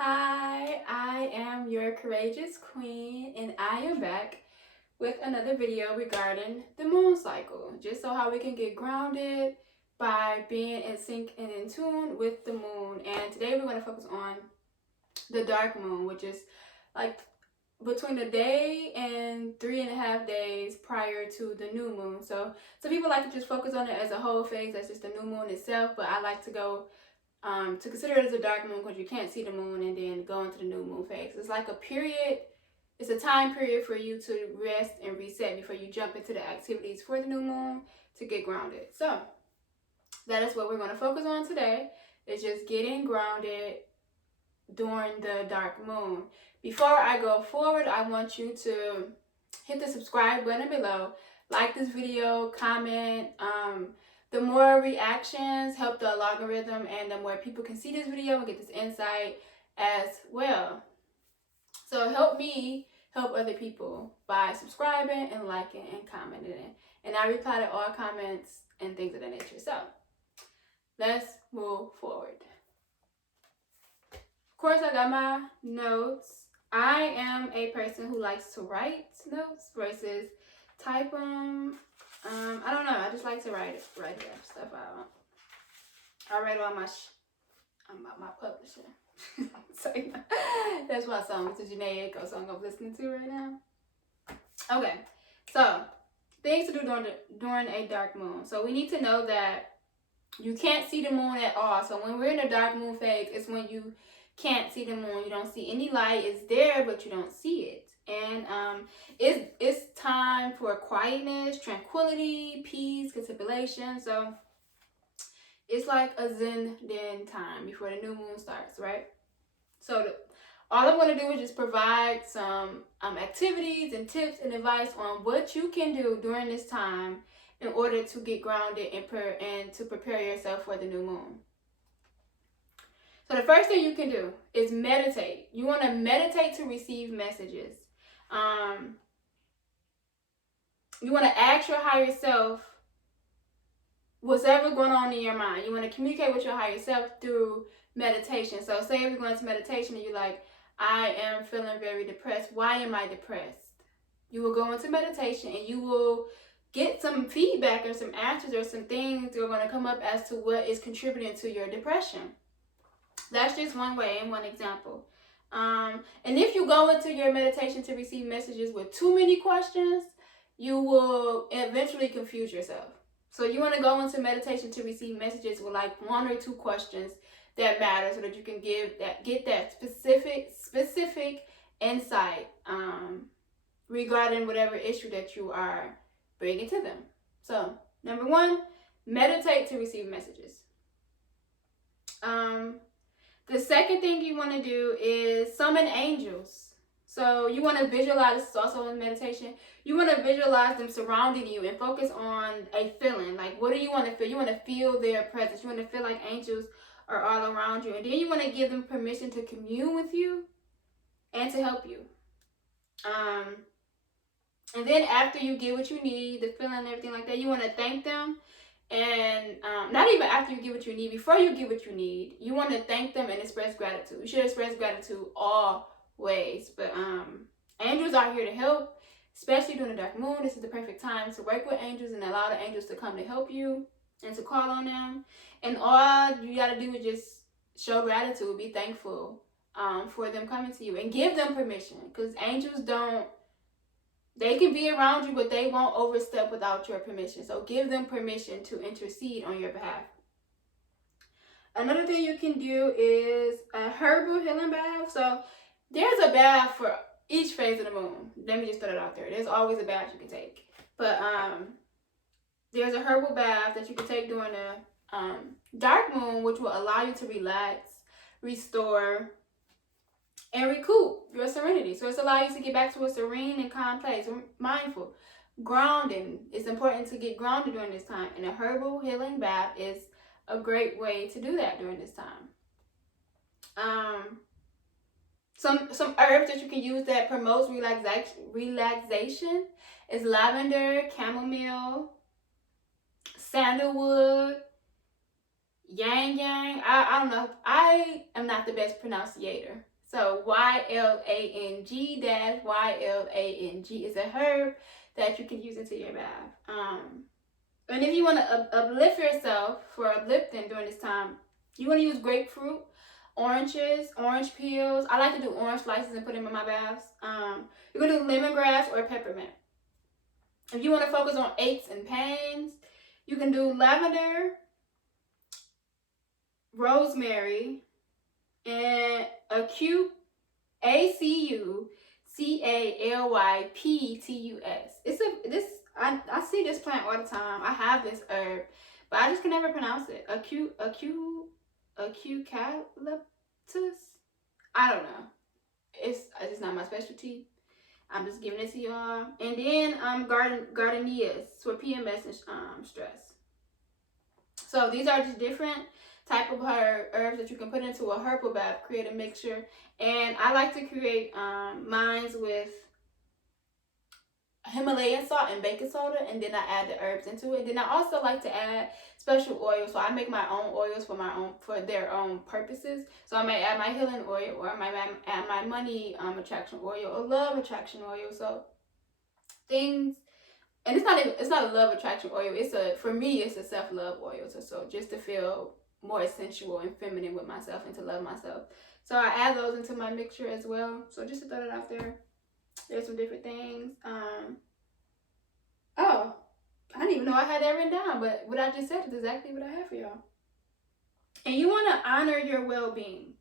Hi, I am your courageous queen, and I am back with another video regarding the moon cycle. Just so how we can get grounded by being in sync and in tune with the moon. And today we're going to focus on the dark moon, which is like between a day and 3.5 days prior to the new moon. So some people like to just focus on it as a whole phase, that's just the new moon itself, but I like to go to consider it as a dark moon because you can't see the moon and then go into the new moon phase. It's like a period, it's a time period for you to rest and reset before you jump into the activities for the new moon to get grounded. So that is what we're going to focus on today, is just getting grounded during the dark moon. Before I go forward, I want you to hit the subscribe button below, like this video, comment. The more reactions help the algorithm, and the more people can see this video and get this insight as well. So help me help other people by subscribing and liking and commenting. And I reply to all comments and things of that nature. So let's move forward. Of course, I got my notes. I am a person who likes to write notes versus type them. I don't know. I just like to write stuff out. I write on my publisher. So yeah, that's my song. It's a Janae Aiko song I'm listening to right now. Okay, so things to do during a dark moon. So we need to know that you can't see the moon at all. So when we're in a dark moon phase, it's when you can't see the moon. You don't see any light. It's there, but you don't see it. And it's time for quietness, tranquility, peace, contemplation. So it's like a zen time before the new moon starts, right? So all I'm going to do is just provide some activities and tips and advice on what you can do during this time in order to get grounded and to prepare yourself for the new moon. So the first thing you can do is meditate. You want to meditate to receive messages. You want to ask your higher self what's ever going on in your mind. You want to communicate with your higher self through meditation. So say if you're going to meditation and you're like, I am feeling very depressed. Why am I depressed? You will go into meditation and you will get some feedback or some answers or some things that are going to come up as to what is contributing to your depression. That's just one way and one example. And if you go into your meditation to receive messages with too many questions, you will eventually confuse yourself. So you want to go into meditation to receive messages with like 1 or 2 questions that matter, so that you can get that specific insight regarding whatever issue that you are bringing to them. So number 1, meditate to receive messages. The second thing you want to do is summon angels. So you want to visualize, this is also in meditation, you want to visualize them surrounding you and focus on a feeling. Like, what do you want to feel? You want to feel their presence. You want to feel like angels are all around you. And then you want to give them permission to commune with you and to help you. And then after you get what you need, the feeling and everything like that, you want to thank them. And not even after you get what you need, before you get what you need, you want to thank them and express gratitude. You should express gratitude always. But angels are here to help, especially during the dark moon. This is the perfect time to work with angels and allow the angels to come to help you and to call on them. And all you got to do is just show gratitude, be thankful for them coming to you, and give them permission, because angels they can be around you, but they won't overstep without your permission. So give them permission to intercede on your behalf. Another thing you can do is a herbal healing bath. So there's a bath for each phase of the moon. Let me just throw it out there. There's always a bath you can take. But there's a herbal bath that you can take during the dark moon, which will allow you to relax, restore, and recoup your serenity. So it's allows you to get back to a serene and calm place, mindful. Grounding. It's important to get grounded during this time, and a herbal healing bath is a great way to do that during this time. Some herbs that you can use that promotes relaxation is lavender, chamomile, sandalwood, Yang Yang. I don't know. I am not the best pronunciator. So YLANG-YLANG is a herb that you can use into your bath. And if you want to uplift yourself for uplifting during this time, you want to use grapefruit, oranges, orange peels. I like to do orange slices and put them in my baths. You can do lemongrass or peppermint. If you want to focus on aches and pains, you can do lavender, rosemary, and ACUCALYPTUS. I see this plant all the time. I have this herb, but I just can never pronounce it. Acucaliptus. I don't know. It's not my specialty. I'm just giving it to y'all. And then gardenias for PMS and stress. So these are just different type of herbs that you can put into a herbal bath, create a mixture. And I like to create mines with Himalayan salt and baking soda, and then I add the herbs into it. Then I also like to add special oils, so I make my own oils for their own purposes. So I might add my healing oil, or I might add my money attraction oil, or love attraction oil. So things, and it's not a love attraction oil. For me it's a self-love oil. So just to feel more sensual and feminine with myself and to love myself. So I add those into my mixture as well. So just to throw it out there. There's some different things. Oh, I didn't even know I had that written down, but what I just said is exactly what I have for y'all. And you want to honor your well-being.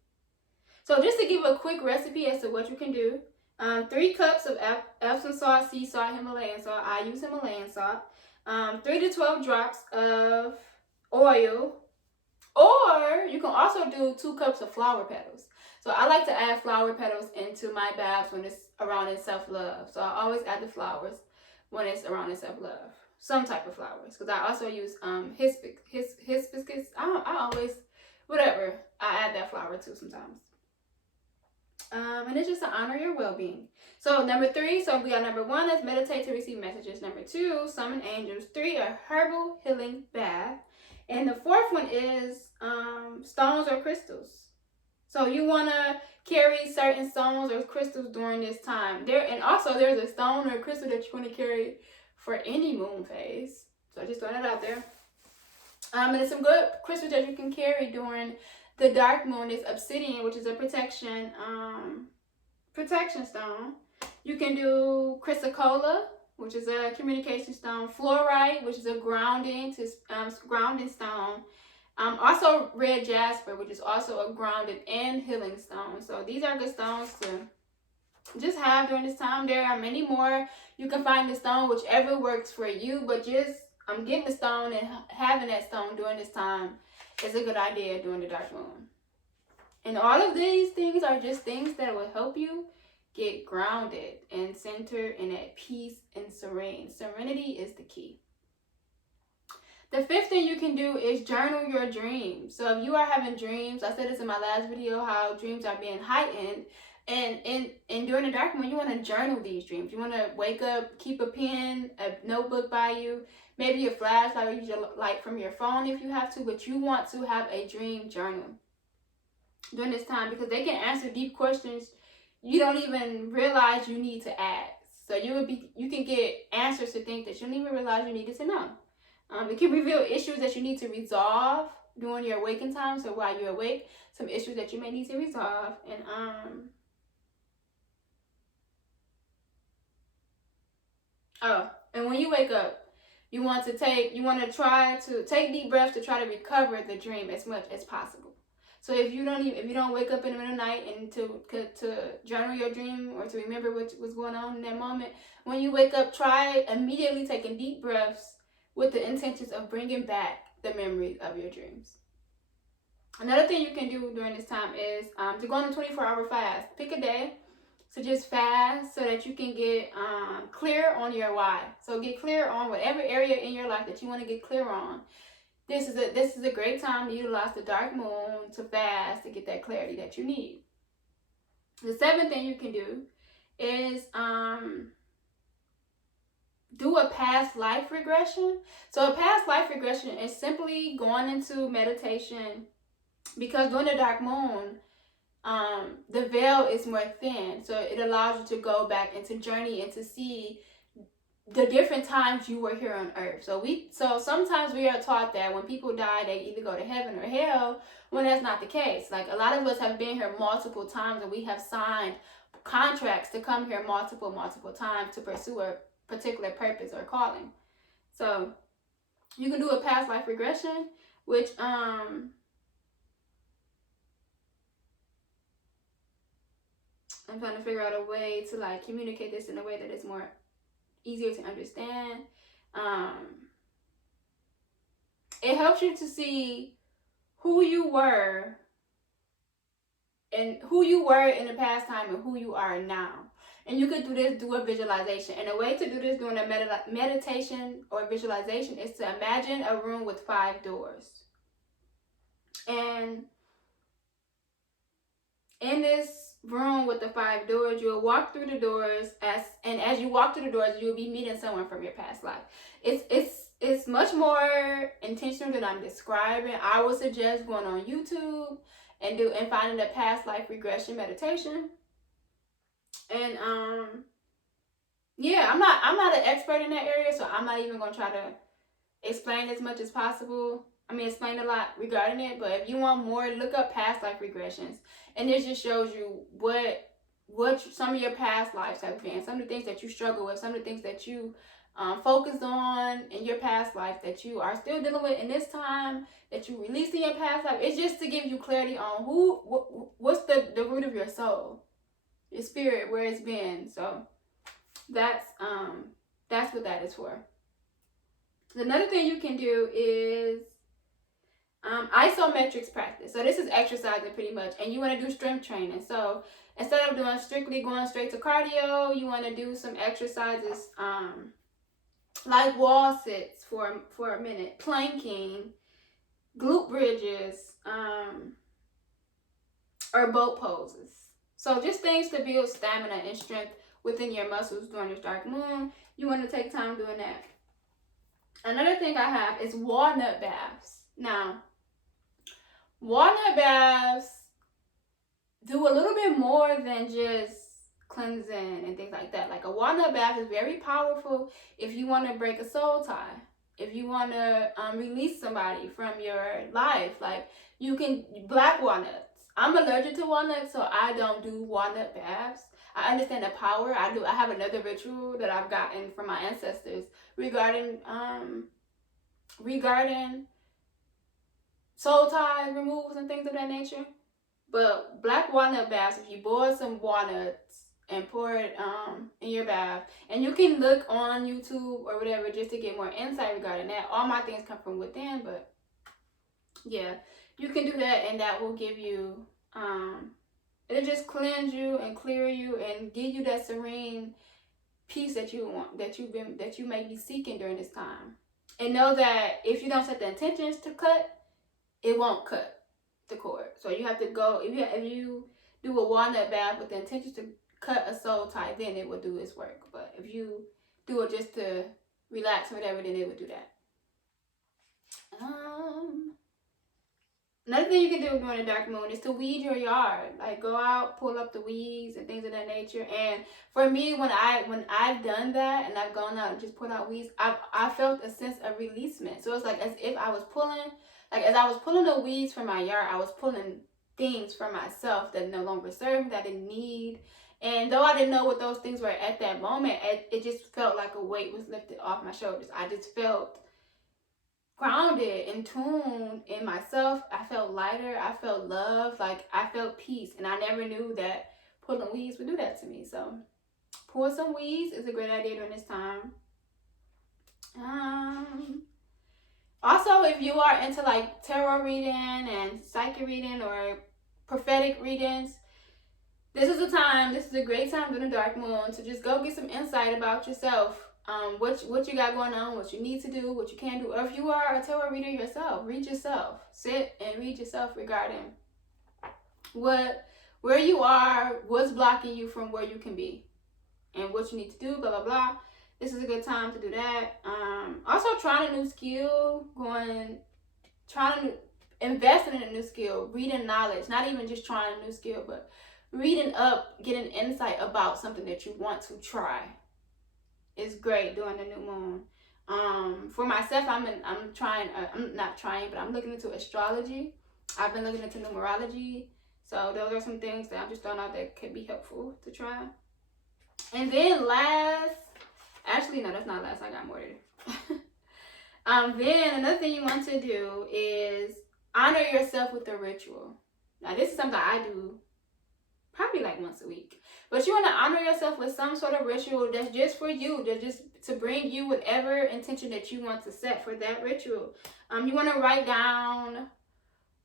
So just to give a quick recipe as to what you can do. 3 cups of Epsom salt, sea salt, Himalayan salt. I use Himalayan salt. 3 to 12 drops of oil. Or you can also do 2 cups of flower petals. So I like to add flower petals into my baths when it's around in self-love. So I always add the flowers when it's around in self-love. Some type of flowers. Because I also use hibiscus. I always, whatever. I add that flower too sometimes. And it's just to honor your well-being. So number 3, so we got number 1 is meditate to receive messages. Number 2, summon angels. 3, a herbal healing bath. And the 4th one is stones or crystals. So you want to carry certain stones or crystals during this time. And also there's a stone or a crystal that you want to carry for any moon phase. So just throwing it out there. And there's some good crystals that you can carry during the dark moon. Is obsidian, which is a protection stone. You can do chrysocolla, which is a communication stone. Fluorite, which is a grounding stone. Also red jasper, which is also a grounded and healing stone. So these are good stones to just have during this time. There are many more. You can find the stone whichever works for you, but just getting the stone and having that stone during this time is a good idea during the dark moon. And all of these things are just things that will help you get grounded and centered and at peace and serene. Serenity is the key. The 5th thing you can do is journal your dreams. So if you are having dreams, I said this in my last video, how dreams are being heightened. And during the dark moon, you want to journal these dreams. You want to wake up, keep a pen, a notebook by you, maybe a flashlight, or use your light from your phone if you have to, but you want to have a dream journal during this time, because they can answer deep questions you don't even realize you need to ask. So you can get answers to things that you don't even realize you needed to know. It can reveal issues that you need to resolve during your waking time. So while you're awake, some issues that you may need to resolve. And when you wake up, you want to try to take deep breaths to try to recover the dream as much as possible. So if you don't wake up in the middle of the night and to journal your dream or to remember what was going on in that moment, when you wake up, try immediately taking deep breaths with the intentions of bringing back the memories of your dreams. Another thing you can do during this time is to go on a 24-hour fast. Pick a day to just fast so that you can get clear on your why. So get clear on whatever area in your life that you want to get clear on. This is a great time to utilize the dark moon to fast to get that clarity that you need. The 7th thing you can do is do a past life regression. So a past life regression is simply going into meditation, because during the dark moon, the veil is more thin, so it allows you to go back and to journey and to see the different times you were here on earth. So sometimes we are taught that when people die, they either go to heaven or hell, when that's not the case. Like, a lot of us have been here multiple times, and we have signed contracts to come here multiple times to pursue a particular purpose or calling. So you can do a past life regression, which I'm trying to figure out a way to like communicate this in a way that is more easier to understand. It helps you to see who you were in the past time and who you are now. And you could do a visualization. And a way to do this during a meditation or visualization is to imagine a room with 5 doors. And in this room with the 5 doors, you'll walk through the doors, as you walk through the doors, you'll be meeting someone from your past life. It's much more intentional than I'm describing. I would suggest going on YouTube and finding a past life regression meditation. And yeah, I'm not an expert in that area, so I'm not even gonna try to explain as much as possible. Explain a lot regarding it, but if you want more, look up past life regressions, and this just shows you what some of your past lives have been, some of the things that you struggle with, some of the things that you focused on in your past life that you are still dealing with in this time, that you released in your past life. It's just to give you clarity on what's the root of your soul, your spirit, where it's been. So that's what that is for. Another thing you can do is isometrics practice. So this is exercising pretty much, and you want to do strength training. So instead of doing strictly going straight to cardio, you want to do some exercises like wall sits for a minute, planking, glute bridges, or boat poses. So just things to build stamina and strength within your muscles during this dark moon. You want to take time doing that. Another thing I have is walnut baths. Now, walnut baths do a little bit more than just cleansing and things like that. Like, a walnut bath is very powerful if you want to break a soul tie, if you want to release somebody from your life. Like, you can, black walnuts. I'm allergic to walnuts, so I don't do walnut baths. I understand the power. I have another ritual that I've gotten from my ancestors regarding soul tie removals and things of that nature. But black walnut baths, if you boil some walnuts and pour it in your bath, and you can look on YouTube or whatever just to get more insight regarding that. All my things come from within, but yeah, you can do that, and that will give you it'll just cleanse you and clear you and give you that serene peace that you want, that you may be seeking during this time. And know that if you don't set the intentions to cut, it won't cut the cord. So you have to go, if you do a walnut bath with the intention to cut a soul tie, then it will do its work. But if you do it just to relax or whatever, then it would do that. Another thing you can do during a dark moon is to weed your yard. Like, go out, pull up the weeds and things of that nature. And for me, when I've done that and I've gone out and just pulled out weeds, I felt a sense of releasement. So it's like as if I was pulling, like as I was pulling the weeds from my yard, I was pulling things for myself that no longer served me, that I didn't need. And though I didn't know what those things were at that moment, it just felt like a weight was lifted off my shoulders. I just felt grounded and tuned in myself. I felt lighter. I felt love. Like, I felt peace. And I never knew that pulling weeds would do that to me. So pull some weeds is a great idea during this time. Also, if you are into like tarot reading and psychic reading or prophetic readings, this is a great time during the dark moon to just go get some insight about yourself. What you got going on, what you need to do, what you can do. Or if you are a tarot reader yourself, read yourself. Sit and read yourself regarding where you are, what's blocking you from where you can be, and what you need to do, blah, blah, blah. This is a good time to do that. Also trying a new skill, trying to invest in a new skill, reading knowledge, not even just trying a new skill, but reading up, getting insight about something that you want to try is great during the new moon. For myself, I'm looking into astrology. I've been looking into numerology. So those are some things that I'm just throwing out that could be helpful to try. And then actually no, that's not last. I got more to do. Then another thing you want to do is honor yourself with a ritual. Now this is something I do probably like once a week. But you want to honor yourself with some sort of ritual that's just for you, that's just to bring you whatever intention that you want to set for that ritual. You want to write down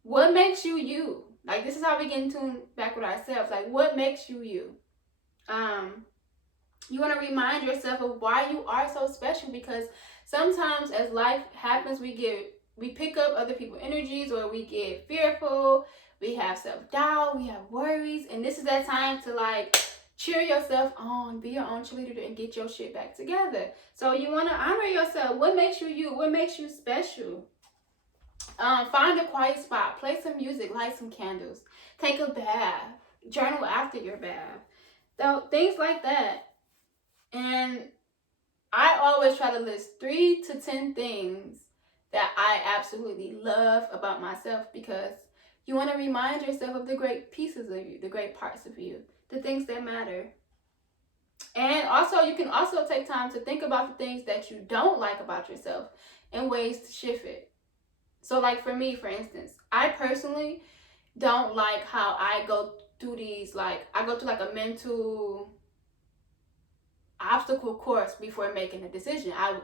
what makes you you. Like, this is how we get in tune back with ourselves. Like, what makes you you? You want to remind yourself of why you are so special, because sometimes as life happens, we pick up other people's energies, or we get fearful, we have self-doubt, we have worries, and this is that time to like cheer yourself on, be your own cheerleader, and get your shit back together. So you want to honor yourself. What makes you you? What makes you special? Find a quiet spot, play some music, light some candles, take a bath, journal after your bath. So things like that. And I always try to list 3 to 10 things that I absolutely love about myself, because you want to remind yourself of the great pieces of you, the great parts of you, the things that matter. And also, you can also take time to think about the things that you don't like about yourself and ways to shift it. So like for me, for instance, I personally don't like how I go through these, like I go through like a mental obstacle course before making a decision. I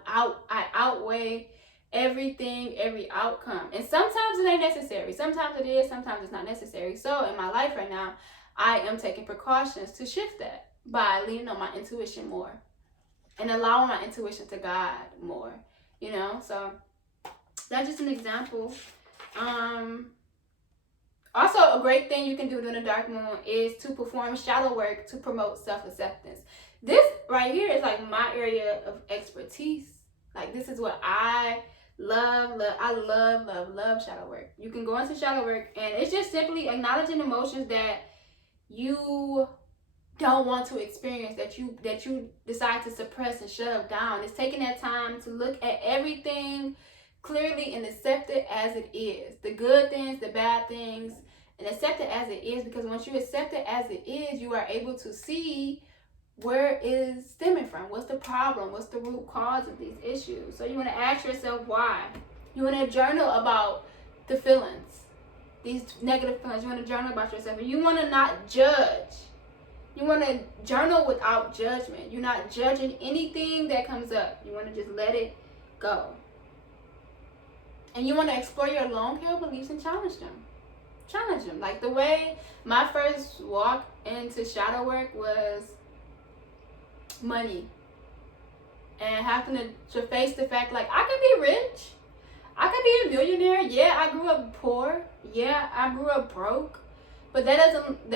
outweigh everything, every outcome. And sometimes it ain't necessary. Sometimes it is, sometimes it's not necessary. So in my life right now, I am taking precautions to shift that by leaning on my intuition more and allowing my intuition to guide more, you know? So that's just an example. Also, a great thing you can do during the dark moon is to perform shadow work to promote self-acceptance. This right here is like my area of expertise. Like, this is what I love. I love shadow work. You can go into shadow work, and it's just simply acknowledging emotions that you don't want to experience, that you decide to suppress and shut down. It's taking that time to look at everything clearly and accept it as it is. The good things, the bad things, and accept it as it is, because once you accept it as it is, you are able to see where it is stemming from. What's the problem? What's the root cause of these issues? So you want to ask yourself why. You want to journal about the feelings, these negative feelings. You want to journal about yourself, and you want to not judge. You want to journal without judgment. You're not judging anything that comes up. You want to just let it go. And you want to explore your long-held beliefs and challenge them. Challenge them. Like the way my first walk into shadow work was money. And having to face the fact, like, I can be rich. I can be a millionaire. Yeah, I grew up poor. Yeah, I grew up broke. But that doesn't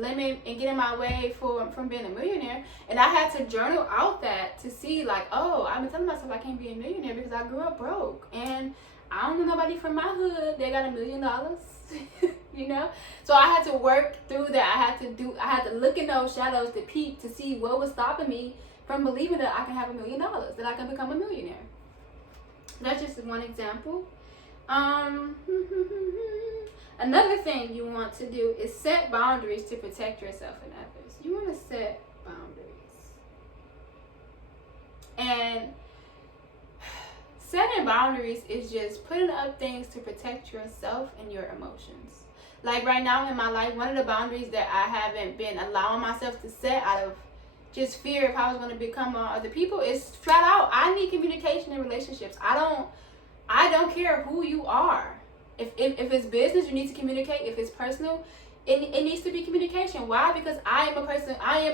limit and get in my way from being a millionaire. And I had to journal out that to see, like, oh, I've been telling myself I can't be a millionaire because I grew up broke. And I don't know nobody from my hood that got $1 million, you know? So I had to work through that. I had to look in those shadows to peep to see what was stopping me from believing that I can have $1 million, that I can become a millionaire. That's just one example. Another thing you want to do is set boundaries to protect yourself and others. You want to set boundaries. And setting boundaries is just putting up things to protect yourself and your emotions. Like right now in my life, one of the boundaries that I haven't been allowing myself to set out of just fear of how I was going to become on other people is flat out, I need communication in relationships. I don't care who you are. If it's business, you need to communicate. If it's personal, it needs to be communication. Why? Because I am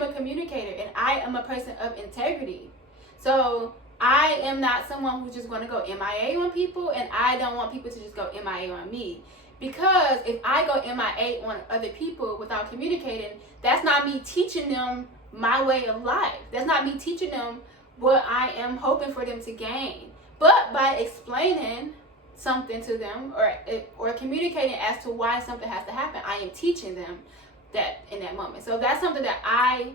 a communicator, and I am a person of integrity. So I am not someone who's just going to go MIA on people, and I don't want people to just go MIA on me. Because if I go MIA on other people without communicating, that's not me teaching them my way of life. That's not me teaching them what I am hoping for them to gain. But by explaining something to them, or communicating as to why something has to happen, I am teaching them that in that moment. So that's something that I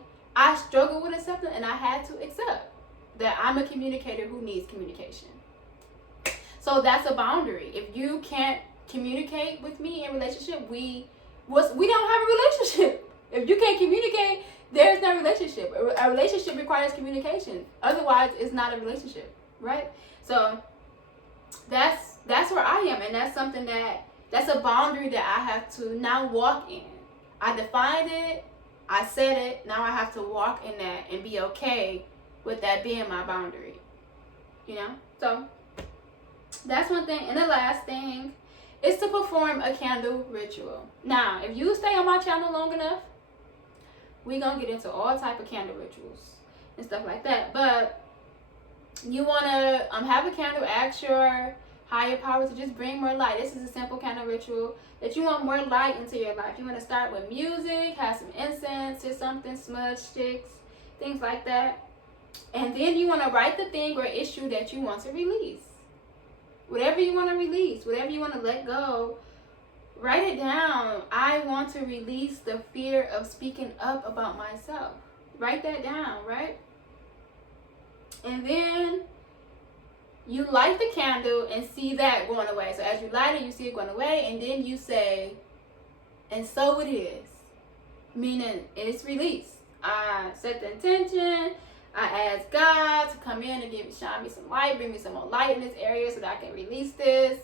struggle with accepting, and I had to accept that I'm a communicator who needs communication. So that's a boundary. If you can't communicate with me in relationship, we don't have a relationship. If you can't communicate, there's no relationship. A relationship requires communication. Otherwise, it's not a relationship, right? So that's where I am, and that's something that's a boundary that I have to now walk in. I defined it, I said it, now I have to walk in that and be okay with that being my boundary. You know? So that's one thing. And the last thing is to perform a candle ritual. Now, if you stay on my channel long enough, we're gonna get into all type of candle rituals and stuff like that. But you wanna have a candle, ask your higher power to just bring more light. This is a simple candle ritual that you want more light into your life. You want to start with music, have some incense or something, smudge sticks, things like that. And then you want to write the thing or issue that you want to release. Whatever you want to release, whatever you want to let go, write it down. I want to release the fear of speaking up about myself. Write that down, right? And then you light the candle and see that going away. So as you light it, you see it going away, and then you say, and so it is. Meaning it's released. I set the intention. I ask God to come in and shine me some light, bring me some more light in this area so that I can release this.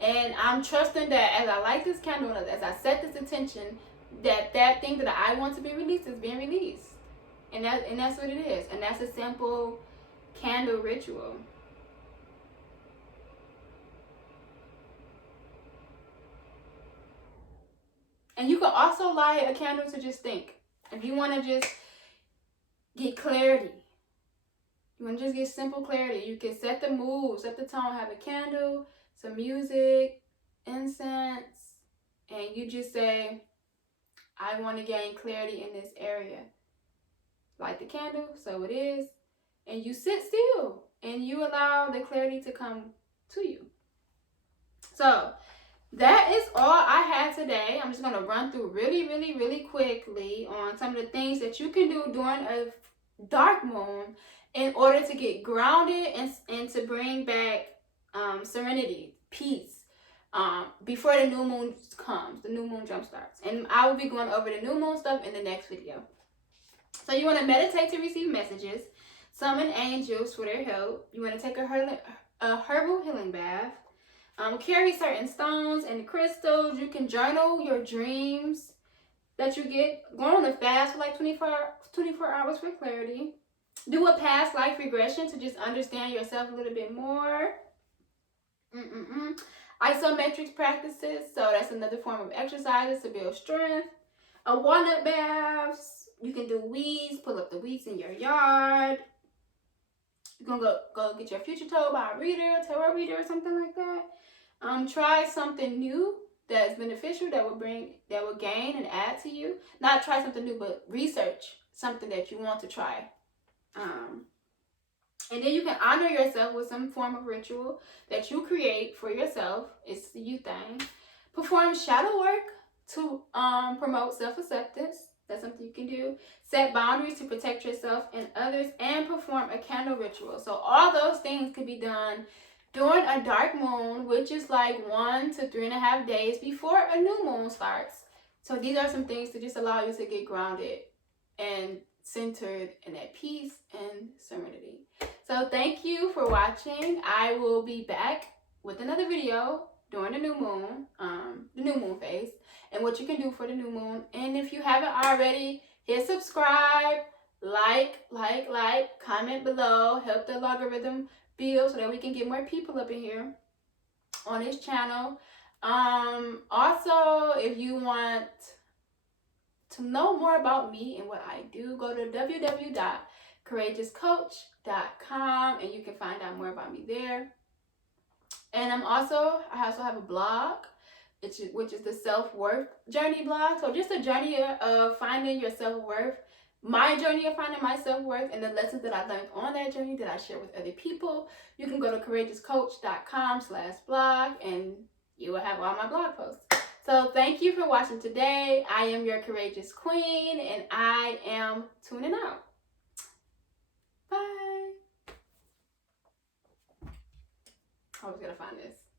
And I'm trusting that as I light this candle, as I set this intention, that thing that I want to be released is being released. And that's what it is. And that's a simple candle ritual. And you can also light a candle to just think. If you want to just get clarity, you want to just get simple clarity, you can set the mood, set the tone, have a candle, some music, incense, and you just say, I want to gain clarity in this area. Light the candle, so it is, and you sit still, and you allow the clarity to come to you. So that is all I had today. I'm just going to run through really quickly on some of the things that you can do during a dark moon in order to get grounded and to bring back serenity, peace, before the new moon comes, the new moon jump starts. And I will be going over the new moon stuff in the next video. So you want to meditate to receive messages, summon angels for their help. You want to take a herbal healing bath. Carry certain stones and crystals. You can journal your dreams that you get. Go on a fast for like 24 hours for clarity. Do a past life regression to just understand yourself a little bit more. Isometrics practices. So that's another form of exercises to build strength. A walnut baths. You can do weeds. Pull up the weeds in your yard. You're going to go get your future told by a reader, tarot reader, or something like that. Try something new that's beneficial, that will gain and add to you. Not try something new, but research something that you want to try. And then you can honor yourself with some form of ritual that you create for yourself. It's the you thing. Perform shadow work to promote self-acceptance. That's something you can do. Set boundaries to protect yourself and others, and perform a candle ritual. So all those things can be done during a dark moon, which is like 1 to 3.5 days before a new moon starts. So these are some things to just allow you to get grounded and centered and at peace and serenity. So thank you for watching. I will be back with another video during the new moon phase, and what you can do for the new moon. And if you haven't already, hit subscribe, like, comment below, help the algorithm build so that we can get more people up in here on this channel. Also, if you want to know more about me and what I do, go to www.courageouscoach.com and you can find out more about me there. And I also have a blog which is the self-worth journey blog. So just a journey of finding your self-worth, my journey of finding my self-worth, and the lessons that I learned on that journey that I share with other people. You can go to courageouscoach.com/blog and you will have all my blog posts. So thank you for watching today. I am your courageous queen, and I am tuning out. Bye. I was gonna find this.